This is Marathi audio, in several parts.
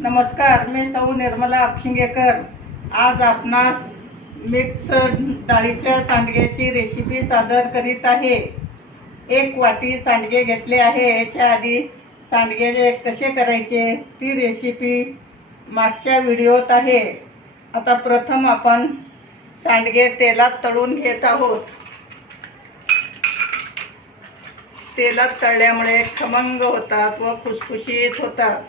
नमस्कार मी सौ निर्मला आपशिंगेकर आज आपणास मिक्स डाळीच्या सांडग्याची रेसिपी सादर करीत आहे. एक वाटी सांडगे घेतले आहे. याच्या आधी सांडगे कसे करायचे ती रेसिपी मागच्या व्हिडिओत आहे. आता प्रथम आपण सांडगे तेलात तळून घेत आहोत. तेलात तळल्यामुळे खमंग होतात व खुसखुशीत होतात.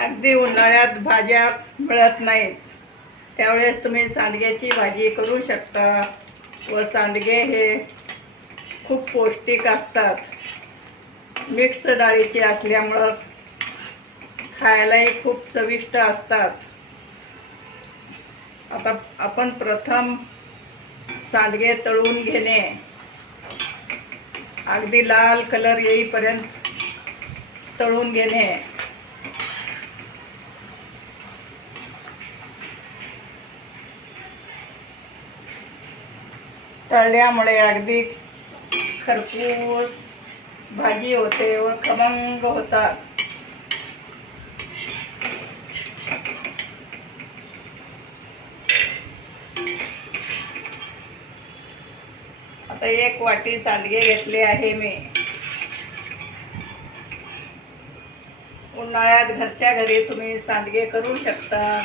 अगदी उन्हाळ्यात भाज्या मिळत नाहीत. त्यावेळेस तुम्ही सांडग्याची भाजी करू शकता व सांडगे हे खूप पौष्टिक असतात. मिक्स डाळीचे असल्यामुळं खायलाही खूप चविष्ट असतात. आता आपण प्रथम सांडगे तळून घेणे. अगदी लाल कलर येईपर्यंत तळून घेणे. तळल्यामुळे अगदी खरपूस भाजी होते व खमंग होतात आता एक वाटी सांडगे घेतले आहे मी. उन्हाळ्यात घरच्या घरी तुम्ही सांडगे करू शकता.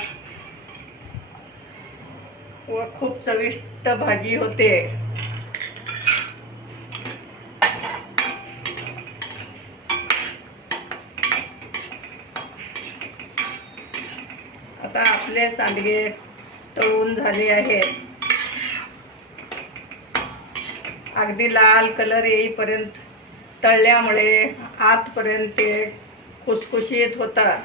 व खूप चविष्ट भाजी होते. आता आपले सांडगे तळून झाले आहेत. अगदी लाल कलर येईपर्यंत तळल्यामुळे आतपर्यंत ते खुसखुशीत होतात.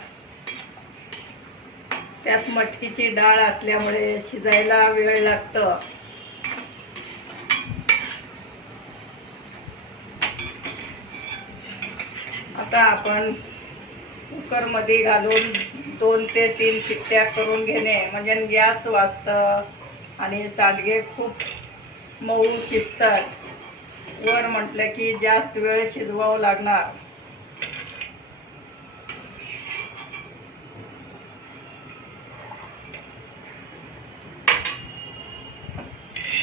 त्यात मटकीची डाळ असल्यामुळे शिजायला वेळ लागतं. आता आपण कुकरमध्ये घालून दोन ते तीन शिट्ट्या करून घेणे म्हणजे गॅस वाचतं आणि सांडगे खूप मऊ शिजतात. वर म्हटलं की जास्त वेळ शिजवावं लागणार.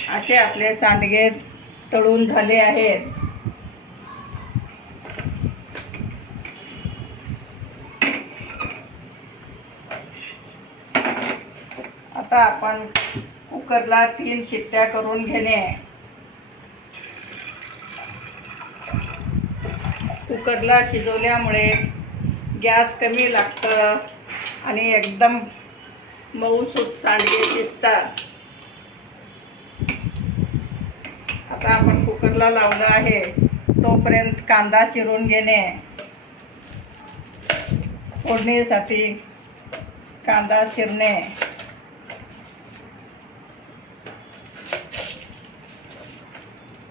असे आपले सांडगे तळून झाले आहेत. आता आपण कुकरला तीन शिट्ट्या करून घेणे. कुकरला शिजवल्यामुळे गॅस कमी लागतं आणि एकदम मऊसूत सांडगे शिजतात. आता आपण कुकरला लावलं आहे. तोपर्यंत कांदा चिरून घेणे. फोडणीसाठी कांदा चिरणे.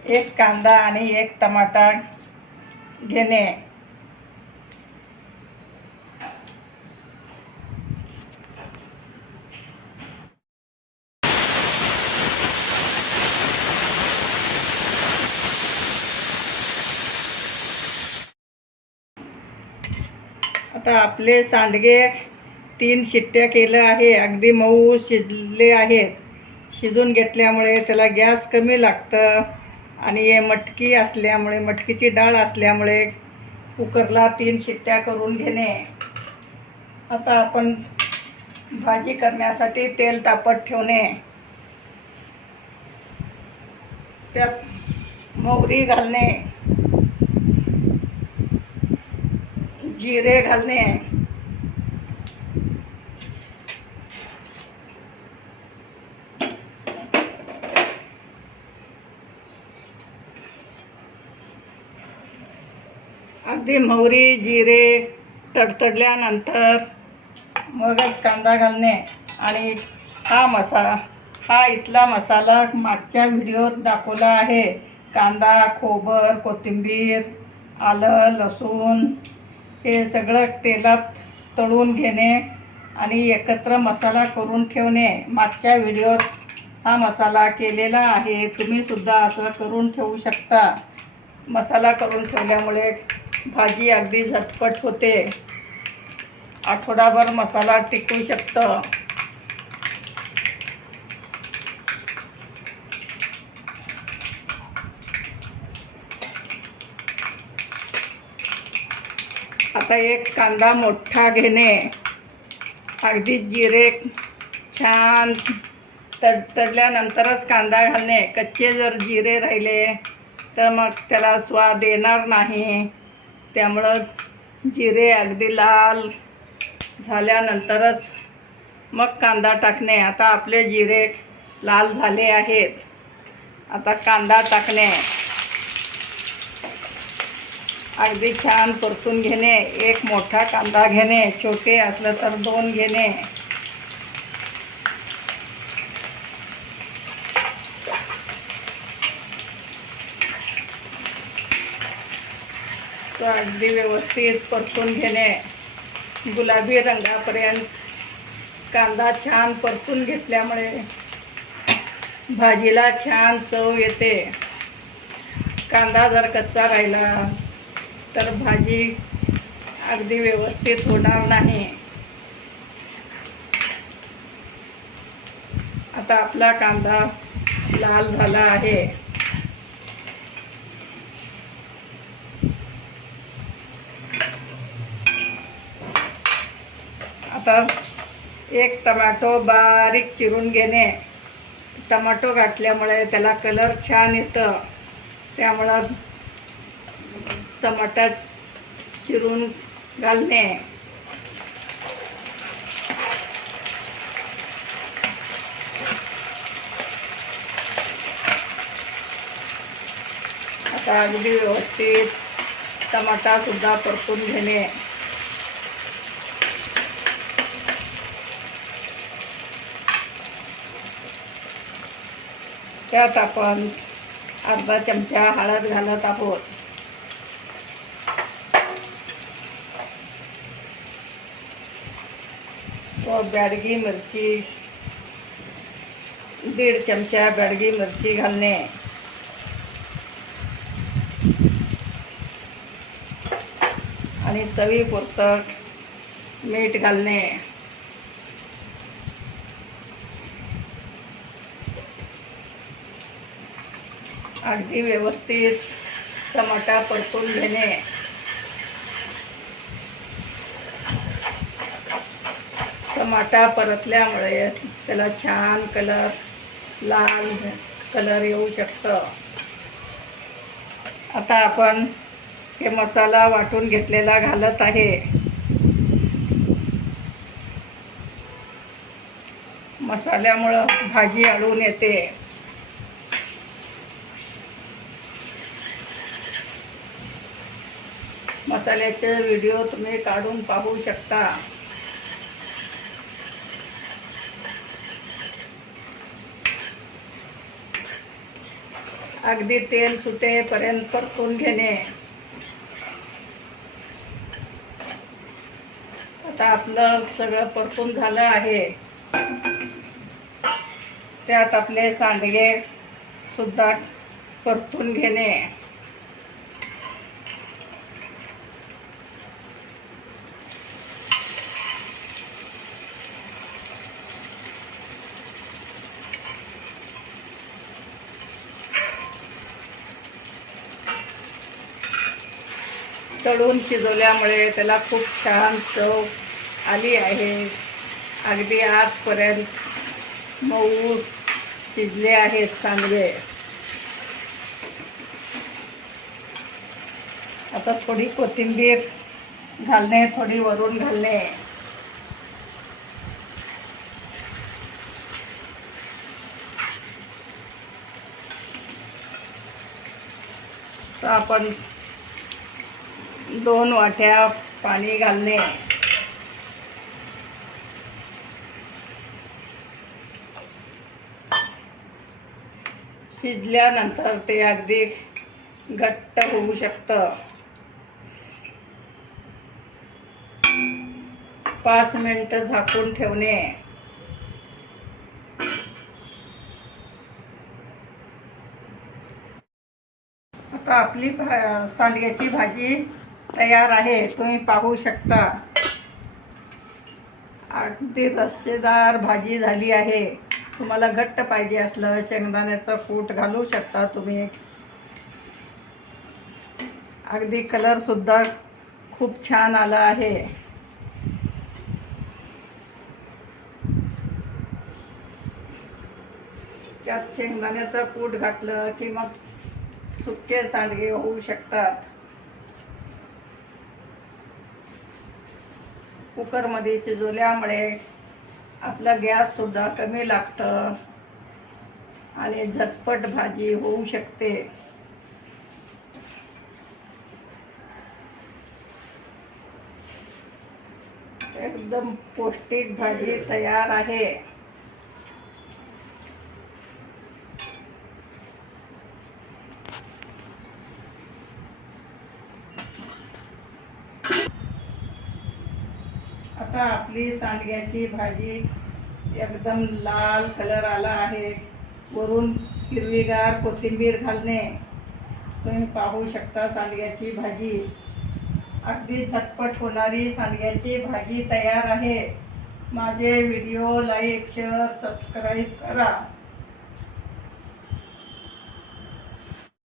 एक कांदा आणि एक टमाटा घेणे. आता आपले सांडगे तीन शिट्ट्या केलं आहे अगदी मऊ शिजले आहेत. शिजून घेतल्यामुळे त्याला गॅस कमी लागतं आणि हे मटकी असल्यामुळे मटकीची डाळ असल्यामुळे कुकरला तीन शिट्ट्या करून घेणे. आता आपण भाजी करण्यासाठी तेल तापत ठेवणे. त्यात मोहरी घालणे. जिरे घालणे. अगदी मोहरी जिरे तडतडल्यानंतर मगच कांदा घालणे. आणि हा मसा हा इथला मसाला मागच्या व्हिडिओत दाखवला आहे. कांदा खोबर कोथिंबीर आलं लसूण हे सगळं तेलात तळून घेणे आणि एकत्र मसाला करून ठेवणे. मागच्या व्हिडिओत हा मसाला केलेला आहे. तुम्हीसुद्धा असं करून ठेवू शकता. मसाला करून ठेवल्यामुळे भाजी अगदी झटपट होते. आठवडाभर मसाला टिकू शकतं. आता एक कांदा मोठा घेणे. अगदी जिरे छान तड तडल्यानंतरच कांदा घालणे. कच्चे जर जिरे राहिले तर मग त्याला स्वाद येणार नाही. त्यामुळं जिरे अगदी लाल झाल्यानंतरच मग कांदा टाकणे. आता आपले जिरे लाल झाले आहेत. आता कांदा टाकणे. अगदी छान परतून घेणे एक मोठा कांदा घेणे छोटे असलं तर दोन घेणे. तो अगदी व्यवस्थित परतून घेणे. गुलाबी रंगापर्यंत कांदा छान परतून घेतल्यामुळे भाजीला छान चव येते. कांदा जर कच्चा राहिला तर भाजी अगदी व्यवस्थित होणार नाही. आता आपला कांदा लाल झाला आहे. आता एक टमाटो बारीक चिरून घेणे. टमाटो घातल्यामुळे त्याला कलर छान येतं. त्यामुळं टमाटर चिरून घालणे. आता अगदी व्यवस्थित टमाटा सुद्धा परतून घेणे. त्यात आपण अर्धा चमचा हळद घालत आहोत. व बॅडगी मिरची दीड चमचा बॅडगी मिरची घालणे. आणि चवीपुरतं मीठ घालणे. अगदी व्यवस्थित टमाटा परतून घेणे. टमाटा परतल्यामुळे त्याला छान कलर लाल कलर येऊ शकतं. आता आपण हे मसाला वाटून घेतलेला घालत आहे. मसाल्यामुळं भाजी अडून येते. मसाल्याचे व्हिडिओ तुम्ही काढून पाहू शकता. अगदी तेल सुटेपर्यंत परतून घेणे. आता आपलं सगळं परतून झालं आहे. त्यात आपले सांडगे सुद्धा परतून घेणे. तळून शिजवल्यामुळे त्याला खूप छान चव आली आहे. अगदी आजपर्यंत मऊ शिजले आहेत चांगले आता थोडी कोथिंबीर घालणे थोडी वरून घालणे. तर आपण दोन वाट्या पाणी घालणे. शिजल्यानंतर ते अगदी घट्ट होऊ शकतं. पाच मिनटं झाकून ठेवणे. आता आपली भा सांडग्याची भाजी तयार आहे तुम्ही पाहू शकता. अगदी रस्सेदार भाजी झाली आहे. तुम्हाला घट्ट पाहिजे असलं शेंगदाण्याचं कूट घालू शकता तुम्ही. अगदी कलरसुद्धा खूप छान आला आहे. त्यात शेंगदाण्याचं कूट घातलं की मग सुके सांडगे होऊ शकतात. कुकरमध्ये शिजवल्यामुळे आपला गॅससुद्धा कमी लागतं आणि झटपट भाजी होऊ शकते. एकदम पौष्टिक भाजी तयार आहे आता आपली सांडग्याची भाजी एकदम लाल कलर आला आहे. वरून हिरवीगार कोथिंबीर घालणे. तुम्ही पाहू शकता सांडग्याची भाजी. अगदी झटपट होणारी सांडग्याची भाजी तयार आहे. माझे व्हिडिओ लाईक शेअर सबस्क्राईब करा.